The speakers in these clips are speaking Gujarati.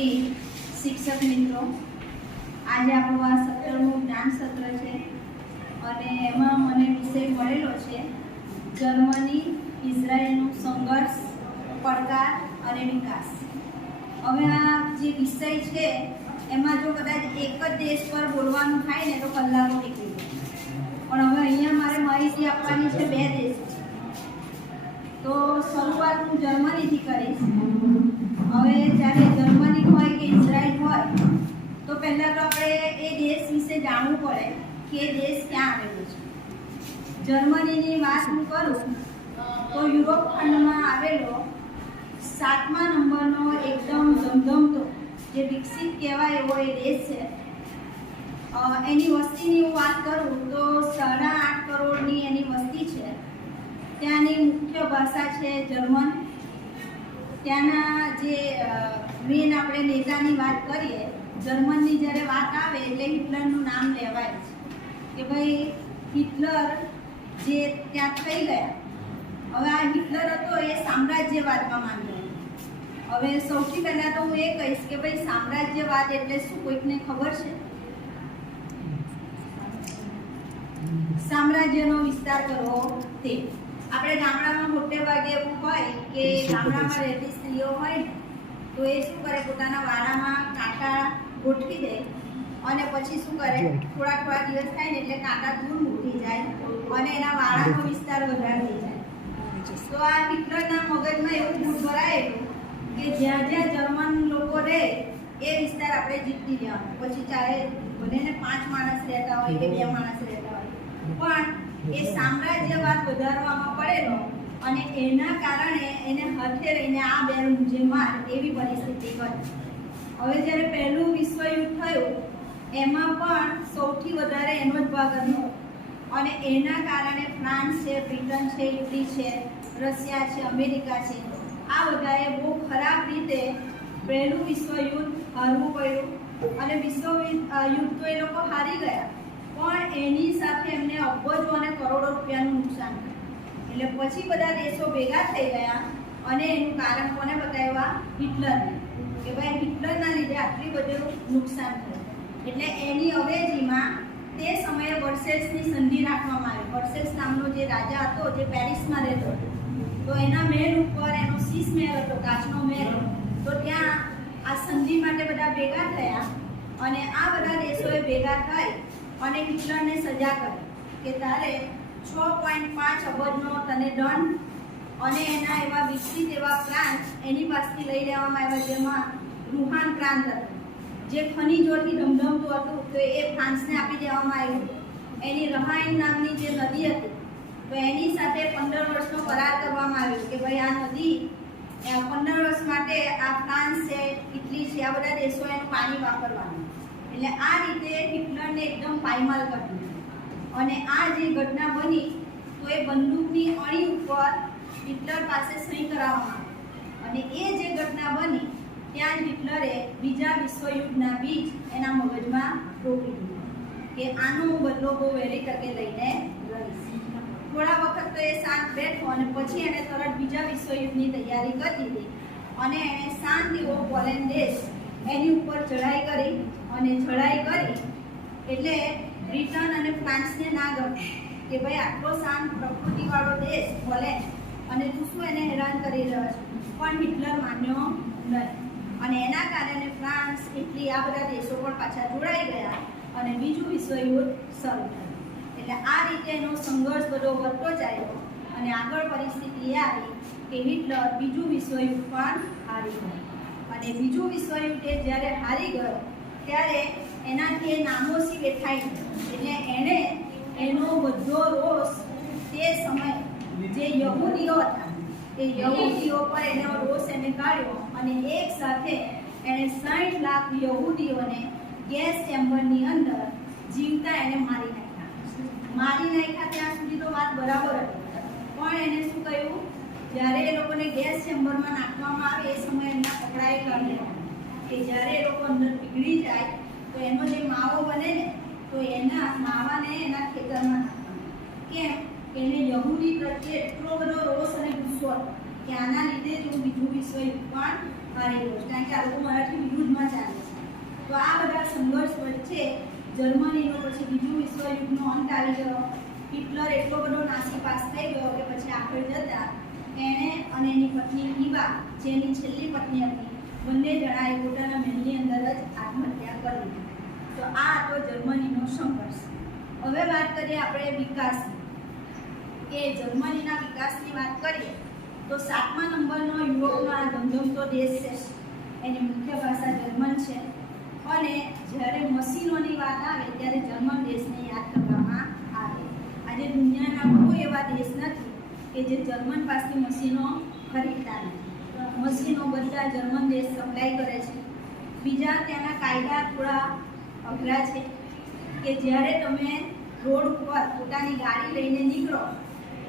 વિદ્યાર્થી શિક્ષક મિત્રો આજે આપણું આ સત્રનું જ્ઞાન સત્ર છે અને એમાં મને વિષય મળેલો છે. જર્મની, ઇઝરાયલનું સંઘર્ષ, પડકાર અને વિકાસ. હવે આ જે વિષય છે, એમાં જો કદાચ એક જ દેશ પર બોલવાનું થાય ને તો કલાકો નીકળી પણ હવે અહીંયા મારે માહિતી આપવાની છે બે દેશ. તો શરૂઆત હું જર્મનીથી કરીશ. હવે જ્યારે જર્મની હોય કે ઇઝરાયલ હોય, તો પહેલાં તો આપણે એ દેશ વિશે જાણવું પડે કે એ દેશ ક્યાં આવેલો છે. જર્મનીની વાત હું કરું, તો યુરોપ ખંડમાં આવેલો સાતમા નંબરનો એકદમ ધમધમતો જે વિકસિત કહેવાય એવો એ દેશ છે. એની વસ્તીની હું વાત કરું તો સાડા આઠ કરોડની એની વસ્તી છે. ત્યાંની મુખ્ય ભાષા છે જર્મન. ત્યાંના જે મેન આપણે નેતાની વાત કરીએ, જર્મનની જ્યારે વાત આવે એટલે હિટલરનું નામ લેવાય છે. કે ભાઈ, હિટલર જે ત્યાં થઈ ગયા. હવે આ હિટલર હતો એ સામ્રાજ્યવાદમાં માન્યો હતો. હવે સૌથી પહેલાં તો હું એ કહીશ કે ભાઈ, સામ્રાજ્યવાદ એટલે શું? કોઈકને ખબર છે? સામ્રાજ્યનો વિસ્તાર કરવો તે. આપણે ગામડામાં મોટે ભાગે એવું હોય કે ગામડામાં રહેતી સ્ત્રીઓ હોય તો એ શું કરે? પોતાના વાડામાં કાંટા ગોઠવી દે અને પછી શું કરે? થોડા થોડા દિવસ થાય ને એટલે કાંટા દૂર મૂકી જાય અને એના વાળાનો વિસ્તાર વધારે થઈ જાય. તો આ હિટલરના મગજમાં એવું ભૂત ભરાયેલું કે જ્યાં જ્યાં જર્મન લોકો રહે એ વિસ્તાર આપણે જીતી લેવાનો. પછી ચાહે ભલે ને પાંચ માણસ રહેતા હોય કે બે માણસ રહેતા હોય. પણ એ સામ્રાજ્યવાદ વધારવામાં પડેલો અને એના કારણે એને હાથે રહીને આ બેર મુજે માર એવી પરિસ્થિતિ કરી હવે જ્યારે પહેલું વિશ્વયુદ્ધ થયું એમાં પણ સૌથી વધારે એનો જ ભાગ હતો. અને એના કારણે ફ્રાન્સ છે બ્રિટન છે ઇટલી છે રશિયા છે અમેરિકા છે આ બધાએ બહુ ખરાબ રીતે પહેલું વિશ્વયુદ્ધ હારવું પડ્યું. અને વિશ્વયુદ્ધ યુદ્ધ તો એ લોકો હારી ગયા. પણ એની સાથે એમને અબજો અને કરોડો રૂપિયાનું નુકસાન થયું. એટલે પછી બધા દેશો ભેગા થઈ ગયા અને એનું કારણ કોને બતાવ્યા? હિટલરને. કે ભાઈ હિટલરના લીધે આટલી બધું નુકસાન થયું. એટલે એની અવેજીમાં તે સમયે વર્સેલ્સની સંધિ રાખવામાં આવી. વર્સેલ્સ નામનો જે રાજા હતો, જે પેરિસમાં રહેતો હતો, તો એના મહેલ ઉપર એનો શીશ મહેલ હતો, કાચનો મહેલ તો ત્યાં આ સંધિ માટે બધા ભેગા થયા અને આ બધા દેશોએ ભેગા થઈ અને હિટલરને સજા કરી કે તારે છ પોઈન્ટ પાંચ અબજનો તને દંડ અને એના એવા વિકસિત એવા પ્લાન્ટ એની પાસેથી લઈ લેવામાં આવ્યા, જેમાં રૂહાન પ્રાંત હતું, જે ખનીજોથી ધમધમતું હતું. તો એ ફ્રાન્સને આપી દેવામાં આવ્યું. એની રહાઈન નામની જે નદી હતી, તો એની સાથે પંદર વર્ષનો કરાર કરવામાં આવ્યો કે ભાઈ, આ નદી પંદર વર્ષ માટે આ ફ્રાન્સ છે, ઇટલી છે, આ બધા દેશો એનું પાણી વાપરવાનું. એટલે આ રીતે હિટલરને એકદમ પાયમાલ કરી અને આ જે ઘટના બની, તો એ બંદૂકની અણી ઉપર હિટલર પાસે સહી કરાવવામાં અને એ જે ઘટના બની, ત્યાં જ હિટલરે બીજા વિશ્વયુદ્ધના બીજ એના મગજમાં રોકી દીધું. કે આનો હું બદલો બહુ વહેલી તકે લઈને રહીશ. થોડા વખત તો એ શાંત બેઠો અને પછી એણે તરત બીજા વિશ્વયુદ્ધની તૈયારી કરી દીધી અને એણે શાંત એવો પોલેન્ડ દેશ એની ઉપર ચઢાઈ કરી અને ચઢાઈ કરી એટલે બ્રિટન અને ફ્રાન્સને ના ગમે કે ભાઈ આટલો શાંત પ્રકૃતિવાળો દેશ ભલે અને તું શું એને હેરાન કરી રહ્યો છે? પણ હિટલર માન્યો નહીં. અને એના કારણે ફ્રાન્સ, ઇટલી આ બધા દેશો પણ પાછા જોડાઈ ગયા અને બીજું વિશ્વયુદ્ધ શરૂ થયું. એટલે આ રીતે એનો સંઘર્ષ બધો વધતો ચાલ્યો અને આગળ પરિસ્થિતિ એ આવી કે હિટલર બીજું વિશ્વયુદ્ધ પણ હારી ગયો. અને બીજું વિશ્વયુદ્ધ જ્યારે હારી ગયો ત્યારે એનાથી એ નામોસી વેઠાઈ એટલે એણે એનો બધો રોષ તે સમયે જે યહૂદીઓ હતા તે યહૂદીઓ પર એનો રોષ એને કાઢ્યો અને એક સાથે એણે સાઠ લાખ યહૂદીઓને ગેસ ચેમ્બરની અંદર જીવતા એને મારી નાખ્યા. મારી નાખ્યા ત્યાં સુધી તો વાત બરાબર હતી. પણ એને શું કહ્યું? જ્યારે એ લોકોને ગેસ ચેમ્બરમાં નાખવામાં આવે એ સમયે એમના કપડાએ કરી લેવાના કે જ્યારે એ લોકો અંદર પીગળી જાય, તો એનો જે માવો બને ને, તો એના માવાને એના ખેતરમાં કેમ? એને યહૂદી પ્રત્યે એટલો બધો રોષ અને ગુસ્સો કે આના લીધે જ બીજું વિશ્વયુદ્ધ પણ હારી ગયો કારણ કે આ લોકો મારાથી યુદ્ધમાં ચાલે છે. તો આ બધા સંઘર્ષ વચ્ચે જર્મનીનો, પછી બીજું વિશ્વયુદ્ધનો અંત આવી ગયો. હિટલર એટલો બધો નાસી પાસ થઈ ગયો કે પછી આગળ જતા એણે અને એની પત્ની ઈવા જેની છેલ્લી પત્ની હતી બંને જણાએ પોતાના મહેલની અંદર જ આત્મહત્યા કરી તો આ હતો જર્મનીનો સંઘર્ષ. હવે વાત કરીએ આપણે વિકાસની. કે જર્મનીના વિકાસની વાત કરીએ, તો સાતમા નંબરનો યુરોપનો આ ધમધમતો દેશ છે. એની મુખ્ય ભાષા જર્મન છે. અને જ્યારે મશીનોની વાત આવે, ત્યારે જર્મન દેશને યાદ કરવામાં આવે. આજે દુનિયાના કોઈ એવા દેશ નથી કે જે જર્મન પાસે મશીનો ખરીદતા નથી. મશીનો બધા જર્મન દેશ સપ્લાય કરે છે. બીજા ત્યાંના કાયદા થોડા અઘરા છે કે જ્યારે તમે રોડ ઉપર પોતાની ગાડી લઈને નીકળો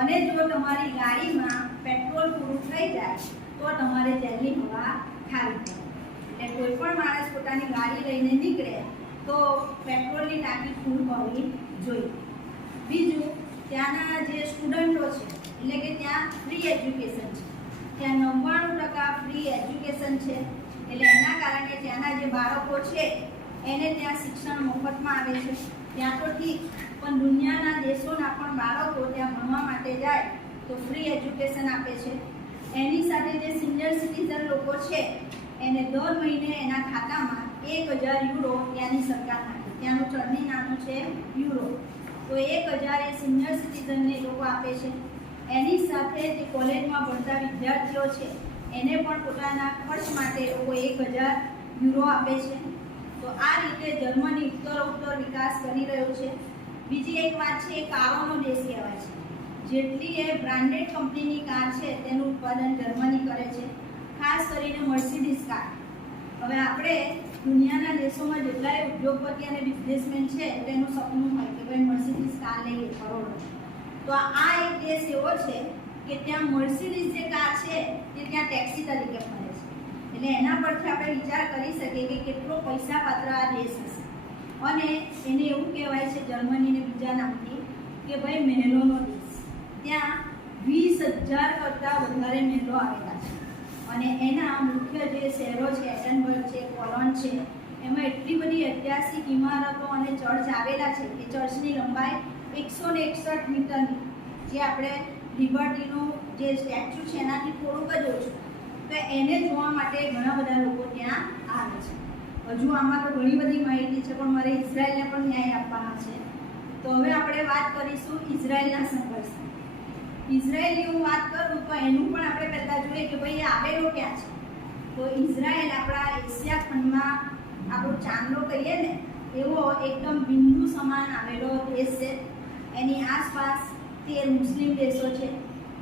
અને જો તમારી ગાડીમાં પેટ્રોલ પૂરું થઈ જાય, તો તમારે જેલની હવા ખાવી પડે. એટલે કોઈ પણ માણસ પોતાની ગાડી લઈને નીકળે, તો પેટ્રોલની ટાંકી ફૂલ હોવી જોઈએ. બીજું, ત્યાંના જે સ્ટુડન્ટો છે, એટલે કે ત્યાં ફ્રી એજ્યુકેશન છે. ત્યાં નવ્વાણું ટકા ફ્રી એજ્યુકેશન છે. એટલે એના કારણે ત્યાંના જે બાળકો છે, એને ત્યાં શિક્ષણ મફતમાં આવે છે. ત્યાં તો ઠીક, પણ દુનિયાના દેશોના પણ બાળકો ત્યાં ભણવા માટે જાય તો ફ્રી એજ્યુકેશન આપે છે. એની સાથે જે સિનિયર સિટીઝન લોકો છે, એને દર મહિને એના ખાતામાં એક હજાર યુરો ત્યાંની સરકાર નાખે. ત્યાંનું ચલણી નાણું છે યુરો. તો એક હજાર એ સિનિયર સિટીઝનને લોકો આપે છે. એની સાથે જે કોલેજમાં ભણતા વિદ્યાર્થીઓ છે, એને પણ પોતાના ખર્ચ માટે લોકો એક હજાર યુરો આપે છે. તો આ રીતે જર્મની ઉત્તરોત્તર વિકાસ કરી રહ્યો છે. બીજી એક વાત છે એ કારોનો દેશ કહેવાય છે. જેટલી એ બ્રાન્ડેડ કંપનીની કાર છે, તેનું ઉત્પાદન જર્મની કરે છે. ખાસ કરીને મર્સિડીઝ કાર હવે આપણે દુનિયાના દેશોમાં જેટલાય ઉદ્યોગપતિ અને બિઝનેસમેન છે, તેનું સપનું હોય કે ભાઈ મર્સિડીઝ કાર લઈએ, કરોડો. તો આ એક દેશ એવો છે કે ત્યાં મર્સિડીઝ જે કાર છે તે ત્યાં ટેક્સી તરીકે ફરે છે. એટલે એના પરથી આપણે વિચાર કરી શકીએ કે કેટલો પૈસા પાત્ર આ દેશ હશે. અને એને એવું કહેવાય છે જર્મનીને બીજા નામથી કે ભાઈ મહેલોનો દેશ. ત્યાં વીસ હજાર કરતાં વધારે મહેલો આવેલા છે. અને એના મુખ્ય જે શહેરો છે, એડનબર્ગ છે, કોલોન છે, એમાં એટલી બધી ઐતિહાસિક ઇમારતો અને ચર્ચ આવેલા છે કે ચર્ચની લંબાઈ એકસો ને એકસઠ મીટરની, જે આપણે લિબર્ટીનું જે સ્ટેચ્યુ છે, એનાથી થોડુંક જ ઓછું. તો એને જોવા માટે ઘણા બધા લોકો ત્યાં આવે છે. હજુ આમાં તો ઘણી બધી માહિતી છે, પણ મારે ઇઝરાયલને પણ ન્યાય આપવાનો છે. તો હવે આપણે વાત કરીશું ઇઝરાયલના સંઘર્ષની. ઇઝરાયલની હું વાત કરું તો એનું પણ આપણે પહેલાં જોઈએ કે ભાઈ આવેલો ક્યાં છે. તો ઇઝરાયલ આપણા એશિયા ખંડમાં આપણો ચાંદલો કહીએ ને, એવો એકદમ બિંદુ સમાન આવેલો દેશ છે. એની આસપાસ તેર મુસ્લિમ દેશો છે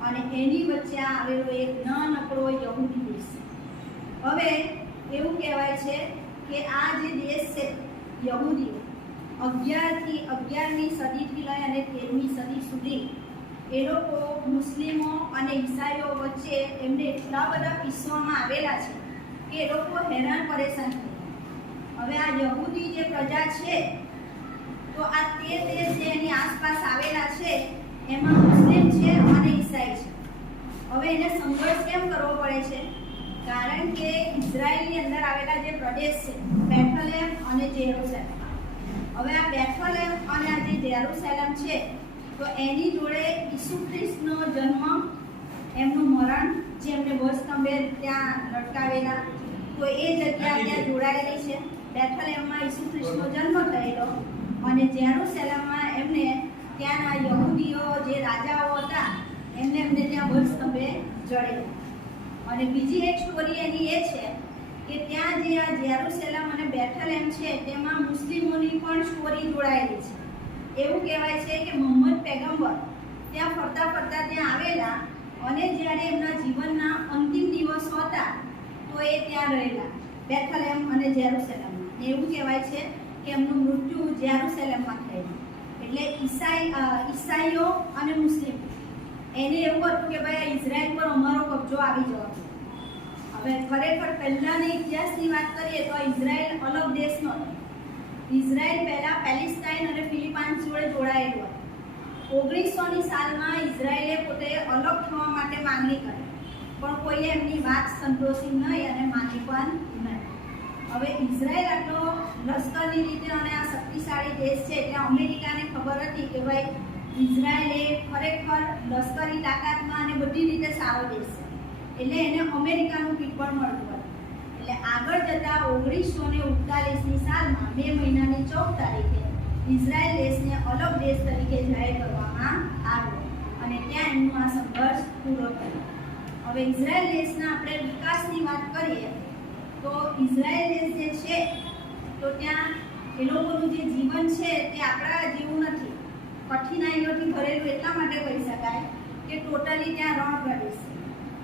અને એની વચ્ચે આવેલો એક નાનકડો યહૂદી દેશ. હવે એવું કહેવાય છે કે આ જે દેશ છે યહૂદી અગિયારથી અગિયારમી સદીથી લઈ અને તેરમી સદી સુધી એ લોકો મુસ્લિમો અને ઈસાઈઓ વચ્ચે એમને એટલા બધા પીસવામાં આવેલા છે કે એ લોકો હેરાન પરેશાન હવે આ યહૂદી જે પ્રજા છે તો આ તેર દેશ જે એની આસપાસ આવેલા છે એમાં મુસ્લિમ છે અને ઈસાઈ છે. હવે એને સંઘર્ષ કેમ કરવો પડે છે? કારણ કે ઇઝરાયલની અંદર આવેલા જે પ્રદેશ છે બેથલેમ અને જેરુસલેમ. હવે આ બેથલેમ અને આ જે જેરુસલેમ છે તો એની જોડે ઈસુ ખ્રિસ્તનો જન્મ એમનું મરણ જે એમને વસ્તંભે ત્યાં લટકાવેલા તો એ જગ્યા ત્યાં જોડાયેલી છે. બેથલેમમાં ઈસુ ખ્રિસ્તનો જન્મ થયેલો. અને જેરુસેલમમાં એમને ત્યાંના યહૂદીઓ જે રાજાઓ હતા, એમને એમને ત્યાં વસ્તંભે જડેલા. અને બીજી એક સ્ટોરી એની એ છે કે ત્યાં જે આ જેરુસેલમ અને બેથલેમ છે, તેમાં મુસ્લિમોની પણ સ્ટોરી જોડાયેલી છે. એવું કહેવાય છે કે મોહમ્મદ પેગમ્બર ત્યાં ફરતા ફરતા ત્યાં આવેલા અને જ્યારે એમના જીવનના અંતિમ દિવસો હતા, તો એ ત્યાં રહેલા બેથલેમ અને જેરુસલેમમાં. એવું કહેવાય છે કે એમનું મૃત્યુ જેરુસેલેમમાં થયેલું. એટલે ઈસાઈ ઈસાઈઓ અને મુસ્લિમ. એને એવું હતું કે ભાઈ આ ઇઝરાયલ પર અમારો કબજો આવી જવાનો હવે ખરેખર પહેલાંની ઇતિહાસની વાત કરીએ તો ઇઝરાયલ અલગ દેશ હતો. ઇઝરાયલ પહેલાં પેલેસ્ટાઇન અને ફિલિપાઇન્સ જોડે જોડાયેલું હતું. ઓગણીસોની સાલમાં ઇઝરાયલે પોતે અલગ થવા માટે માંગણી કરી. પણ કોઈએ એમની વાત સંતોષી નહીં અને માની પણ નહીં. હવે ઇઝરાયલ આટલો લશ્કરની રીતે અને આ શક્તિશાળી દેશ છે એટલે અમેરિકાને ખબર હતી કે ભાઈ, ઇઝરાયલ એ ખરેખર લશ્કરી તાકાતમાં અને બધી રીતે સારો દેશ છે. એટલે એને અમેરિકાનું કીટ પણ મળતું હતું. એટલે આગળ જતા ઓગણીસો ને ઉડતાલીસની સાલમાં મે મહિનાની ચૌદ તારીખે ઇઝરાયલ દેશને અલગ દેશ તરીકે જાહેર કરવામાં આવ્યો અને ત્યાં એમનો આ સંઘર્ષ પૂરો થયો. હવે ઇઝરાયલ દેશના આપણે વિકાસની વાત કરીએ તો ઇઝરાયલ દેશ જે છે તો ત્યાં એ લોકોનું જે જીવન છે તે આપણા જેવું નથી. કઠિનાઈઓથી ભરેલું એટલા માટે કહી શકાય કે ટોટલી ત્યાં રણ પ્રદેશ છે.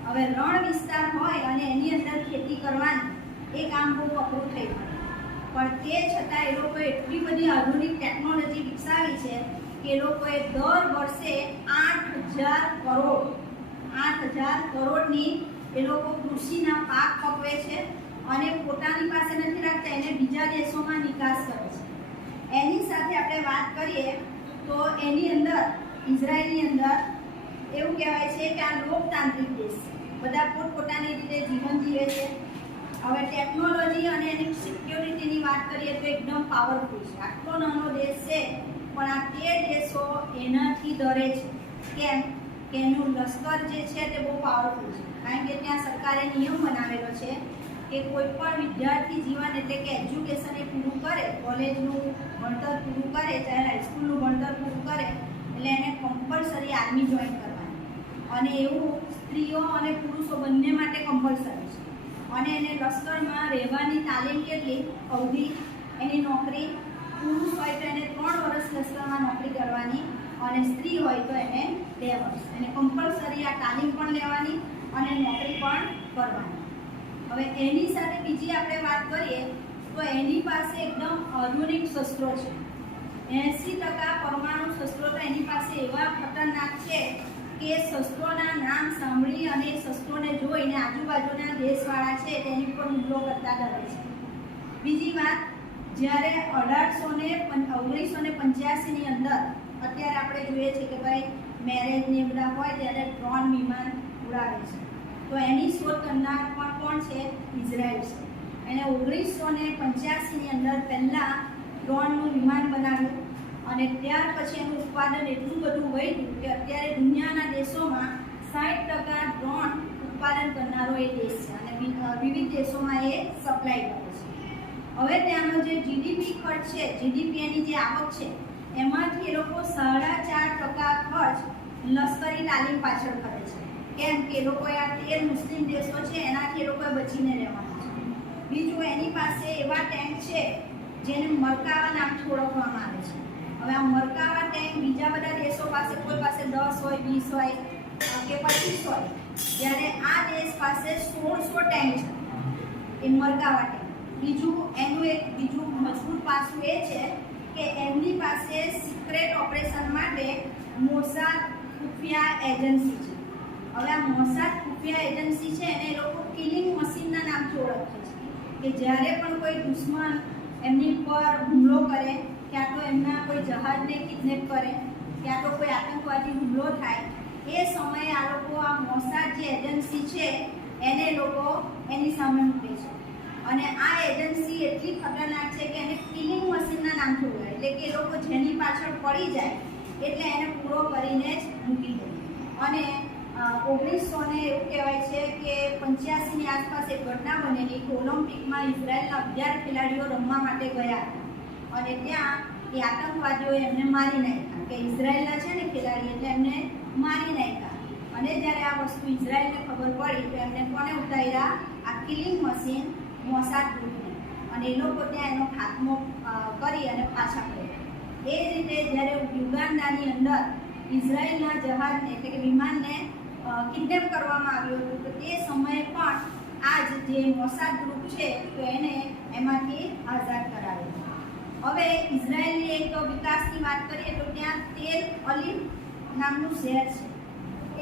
હવે રણ વિસ્તાર હોય અને એની અંદર ખેતી કરવાની એ કામ બહુ અઘરું થઈ પડે પણ તે છતાં એ લોકોએ એટલી બધી આધુનિક ટેકનોલોજી વિકસાવી છે કે એ લોકોએ દર વર્ષે આઠ હજાર કરોડ, આઠ હજાર કરોડની એ લોકો કૃષિના પાક પકવે છે. અને પોતાની પાસે નથી રાખતા, એને બીજા દેશોમાં નિકાસ કરે છે. એની સાથે આપણે વાત કરીએ, તો એની અંદર, ઇઝરાયલની અંદર એવું કહેવાય છે કે આ લોકતાંત્રિક દેશ બધા પોતપોતાની રીતે જીવન જીવે છે. હવે ટેકનોલોજી અને એની સિક્યોરિટીની વાત કરીએ તો એકદમ પાવરફુલ છે. આટલો નાનો દેશ છે, પણ આ તે દેશો એનાથી ડરે છે. કેમ? કે એનું લશ્કર જે છે તે બહુ પાવરફુલ છે. કારણ કે ત્યાં સરકારે નિયમ બનાવેલો છે કે કોઈ પણ વિદ્યાર્થી જીવન એટલે કે એજ્યુકેશન એ પૂરું કરે કોલેજનું ભણતર પૂરું કરે, ચાહે હાઈસ્કૂલનું ભણતર પૂરું કરે, એટલે એને કમ્પલસરી આર્મી જોઈન કરવાની. અને એવું સ્ત્રીઓ અને પુરુષો બંને માટે કમ્પલસરી છે. અને એને લશ્કરમાં રહેવાની તાલીમ કેટલી? અવધિ એની નોકરી, પુરુષ હોય તો એને ત્રણ વર્ષ લશ્કરમાં નોકરી કરવાની અને સ્ત્રી હોય તો એને બે વર્ષ. એને કમ્પલસરી આ તાલીમ પણ લેવાની અને નોકરી પણ કરવાની. હવે એની સાથે બીજી આપણે વાત કરીએ, તો એની પાસે એકદમ આધુનિક શસ્ત્રો છે. એંસી ટકા પરમાણુ શસ્ત્રો તો એની પાસે એવા ખતરનાક છે કે શસ્ત્રોના નામ સાંભળી અને શસ્ત્રોને જોઈને આજુબાજુના દેશવાળા છે તેની પર હુમલો કરતા ડરે છે. બીજી વાત, જ્યારે અઢારસો ને ઓગણીસો ને પંચ્યાસીની અંદર અત્યારે આપણે જોઈએ છીએ કે ભાઈ મેરેજ ને બધા હોય, ત્યારે ડ્રોન વિમાન ઉડાવે છે. તો એની શોધ કરનાર પણ કોણ છે ઇઝરાયલ છે. એણે ઓગણીસો ને પંચ્યાસીની અંદર પહેલાં ડ્રોનનું વિમાન બનાવ્યું અને ત્યાર પછી એનું ઉત્પાદન એટલું બધું વધ્યું કે અત્યારે દુનિયાના દેશોમાં સાઠ ટકા ડ્રોન ઉત્પાદન કરનારો એ દેશ છે અને વિવિધ દેશોમાં એ સપ્લાય કરે છે. હવે ત્યાંનો જે જીડીપી ખર્ચ છે જીડીપી એની જે આવક છે, એમાંથી એ લોકો સાડા ચાર ટકા ખર્ચ લશ્કરી તાલીમ પાછળ કરે છે કેમ કે લોકોએ આ તેર મુસ્લિમ દેશો છે, એનાથી એ લોકોએ બચીને રહેવાનું છે. બીજું એની પાસે એવા ટેન્ક છે, જેને મરકાવા નામથી ઓળખવામાં આવે છે. હવે આ મરકાવા ટેન્ક બીજા બધા દેશો પાસે, કોઈ પાસે દસ હોય, વીસ હોય, કે પચીસ હોય જ્યારે આ દેશ પાસે સોળસો ટેન્ક છે, એ મરકાવા ટેન્ક બીજું, એનું એક બીજું મજબૂત પાસું એ છે કે એમની પાસે સિક્રેટ ઓપરેશન માટે મોસાદ ખુફિયા એજન્સી છે. હવે આ મોસાદ ખુફિયા એજન્સી છે, એને એ લોકો કિલિંગ મશીનના નામથી ઓળખે છે. કે જ્યારે પણ કોઈ દુશ્મન એમની પર હુમલો કરે, ક્યાં તો એમના કોઈ જહાજને કિડનેપ કરે, ક્યાં તો કોઈ આતંકવાદી હુમલો થાય, એ સમયે આ લોકો આ મોસાદ જે એજન્સી છે, એને લોકો એની સામે મૂકે છે. અને આ એજન્સી એટલી ખતરનાક છે કે એને કિલિંગ મશીનના નામથી ઓળખાય. એટલે કે એ લોકો જેની પાછળ પડી જાય, એટલે એને પૂરો કરીને જ મૂકી દે. અને ઓગણીસો ને એવું કહેવાય છે કે પંચ્યાસીની આસપાસ એક ઘટના બનેલી. ઓલિમ્પિકમાં ઇઝરાયલના અગિયાર ખેલાડીઓ રમવા માટે ગયા. અને ત્યાં એ આતંકવાદીઓએ એમને મારી નાખ્યા. કે ઇઝરાયલના છે ને ખેલાડી એટલે એમને મારી નાખ્યા. અને જ્યારે આ વસ્તુ ઇઝરાયલને ખબર પડી, તો એમને કોને ઉતાર્યા? આ કિલિંગ મશીન મોસાદ ગ્રુપને. અને એ લોકો ત્યાં એનો ખાત્મો કરી અને પાછા પડ્યા એ જ રીતે જ્યારે યુગાન્ડાની અંદર ઇઝરાયલના જહાજને એટલે કે વિમાનને કિડનેપ કરવામાં આવ્યું હતું. તો તે સમયે પણ આ જ જે મોસાદ ગ્રુપ છે, તો એને એમાંથી આઝાદ કરાવ્યો. હવે ઇઝરાયલની એક વિકાસની વાત કરીએ તો ત્યાં તેલ અલીમ નામનું શહેર છે.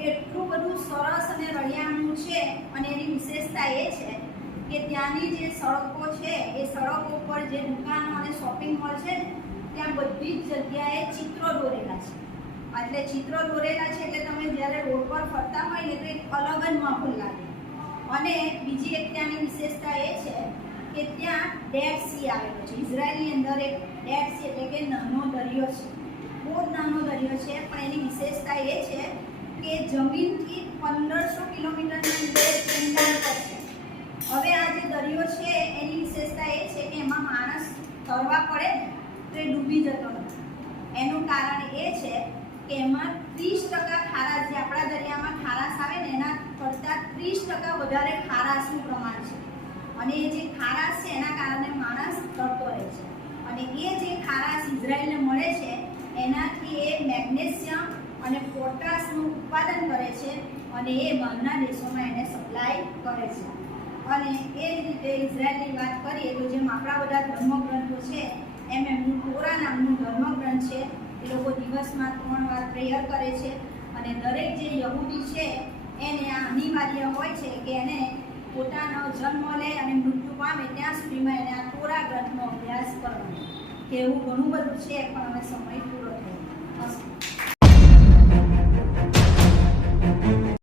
એટલું બધું સરસ અને રળિયામણું છે અને એની વિશેષતા એ છે કે ત્યાંની જે સડકો છે, એ સડકો પર જે દુકાનો અને શોપિંગ મોલ છે, ત્યાં બધી જ જગ્યાએ ચિત્રો દોરેલા છે. એટલે ચિત્રો દોરેલા છે એટલે તમે જ્યારે રોડ પર ફરતા હોય ને, તો એક અલગ જ માહોલ લાગે. અને બીજી એક ત્યાંની વિશેષતા એ છે કે ત્યાં ડેડ સી આવેલો છે. ઇઝરાયલની અંદર એક ડેડ સી એટલે કે નાનો દરિયો છે. બહુ જ નાનો દરિયો છે, પણ એની વિશેષતા એ છે કે જમીનથી પંદરસો કિલોમીટરની અંદર હવે આ જે દરિયો છે, એની વિશેષતા એ છે કે એમાં માણસ તરવા પડે તો એ ડૂબી જતો નથી. એનું કારણ એ છે કે એમાં ત્રીસ ટકા ખારાશ જે આપણા દરિયામાં ખારાશ આવે ને એના કરતાં ત્રીસ ટકા વધારે ખારાશનું પ્રમાણ છે. અને એ જે ખારાશ છે એના કારણે માણસ તરતો રહે છે. અને એ જે ખારાશ ઇઝરાયલને મળે છે, એનાથી એ મેગ્નેશિયમ અને પોટાશનું ઉત્પાદન કરે છે અને એ બહારના દેશોમાં એને સપ્લાય કરે છે. અને એ જ રીતે ઇઝરાયલની વાત કરીએ તો જેમ આપણા બધા ધર્મગ્રંથો છે, એમ એમનું કોરા નામનું ધર્મગ્રંથ છે એ લોકો દિવસમાં ત્રણ વાર પ્રેયર કરે છે અને દરેક જે યહૂદી છે, એને આ અનિવાર્ય હોય છે કે એને પોતાનો જન્મ લે અને મૃત્યુ પામે ત્યાં સુધીમાં એને આ ટોરા ગ્રંથનો અભ્યાસ કરવાનો કે એવું ઘણું બધું છે, પણ હવે સમય